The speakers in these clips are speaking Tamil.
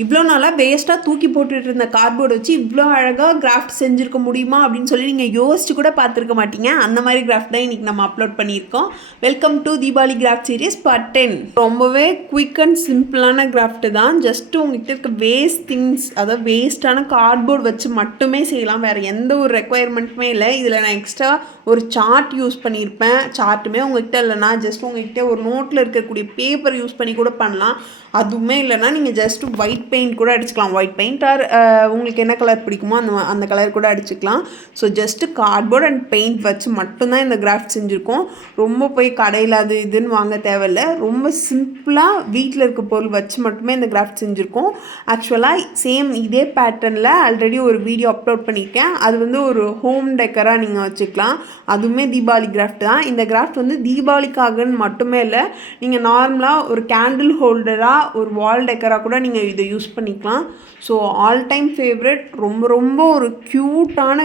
இவ்வளோ நாளாக வேஸ்ட்டாக தூக்கி போட்டுட்டு இருந்த கார்ட்போர்டு வச்சு இவ்வளோ அழகாக கிராஃப்ட் செஞ்சுருக்க முடியுமா அப்படின்னு சொல்லி நீங்கள் யோசிச்சு கூட பார்த்துருக்க மாட்டீங்க. அந்த மாதிரி கிராஃப்ட் தான் இன்றைக்கி நம்ம அப்லோட் பண்ணியிருக்கோம். Welcome to Deepavali craft series part 10. ரொம்பவே குயிக் அண்ட் சிம்பிளான கிராஃப்ட்டு தான். ஜஸ்ட்டு உங்கள்கிட்ட இருக்க வேஸ்ட் திங்ஸ், அதாவது வேஸ்ட்டான கார்ட்போர்டு வச்சு மட்டுமே செய்யலாம். வேறு எந்த ஒரு ரெக்குவயர்மெண்ட்டுமே இல்லை. இதில் நான் எக்ஸ்ட்ரா ஒரு சார்ட் யூஸ் பண்ணியிருப்பேன். சார்ட்டுமே உங்கள்கிட்ட இல்லைனா ஜஸ்ட் உங்கள்கிட்ட ஒரு நோட்டில் இருக்கக்கூடிய பேப்பர் யூஸ் பண்ணி கூட பண்ணலாம். அதுவுமே இல்லைனா நீங்கள் ஜஸ்ட் ஒயிட் பெயிண்ட் கூட அடிச்சுக்கலாம். ஒயிட் பெயிண்ட் ஆர் உங்களுக்கு என்ன கலர் பிடிக்குமோ அந்த கலர் கூட அடிச்சுக்கலாம். So just cardboard and paint வச்சு மட்டும்தான் இந்த கிராஃப்ட் செஞ்சுருக்கோம். ரொம்ப போய் கடையில் அது இதுன்னு வாங்க தேவையில்லை. ரொம்ப சிம்பிளாக வீட்டில் இருக்க பொருள் வச்சு மட்டுமே இந்த கிராஃப்ட் செஞ்சுருக்கோம். ஆக்சுவலாக சேம் இதே பேட்டர்னில் ஆல்ரெடி ஒரு வீடியோ அப்லோட் பண்ணியிருக்கேன். அது வந்து ஒரு ஹோம் டெக்கராக நீங்கள் வச்சுக்கலாம். அதுவுமே தீபாவளி கிராஃப்ட் தான். இந்த கிராஃப்ட் வந்து தீபாவளிக்காகன்னு மட்டுமே இல்லை, நீங்கள் நார்மலாக ஒரு கேண்டில் ஹோல்டராக ஒரு வால் டெக்கராக கூட நீங்கள் இதை யூஸ் பண்ணிக்கலாம். So all time favourite. ரொம்ப ரொம்ப ஒரு க்யூட்டான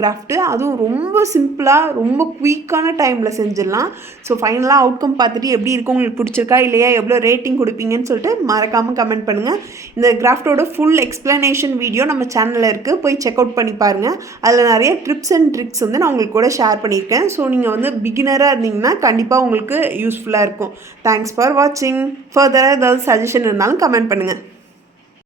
கிராஃப்ட்டு. அதுவும் ரொம்ப சிம்பிளாக ரொம்ப குயிக்கான டைமில் செஞ்சிடலாம். ஸோ ஃபைனலாக அவுட்கம் பார்த்துட்டு எப்படி இருக்கும், உங்களுக்கு பிடிச்சிருக்கா இல்லையா, எவ்வளோ ரேட்டிங் கொடுப்பீங்கன்னு சொல்லிட்டு மறக்காமல் கமெண்ட் பண்ணுங்கள். இந்த கிராஃப்டோட ஃபுல் எக்ஸ்ப்ளனேஷன் வீடியோ நம்ம சேனலில் இருக்குது, போய் செக் அவுட் பண்ணி பாருங்கள். அதில் நிறைய ட்ரிப்ஸ் அண்ட் ட்ரிக்ஸ் வந்து நான் உங்களுக்கு கூட ஷேர் பண்ணியிருக்கேன். ஸோ நீங்கள் வந்து பிகினராக இருந்தீங்கன்னா கண்டிப்பாக உங்களுக்கு யூஸ்ஃபுல்லாக இருக்கும். தேங்க்ஸ் ஃபார் வாட்சிங். ஃபர்தராக ஏதாவது சஜஷன் இருந்தாலும் கமெண்ட் பண்ணுங்கள்.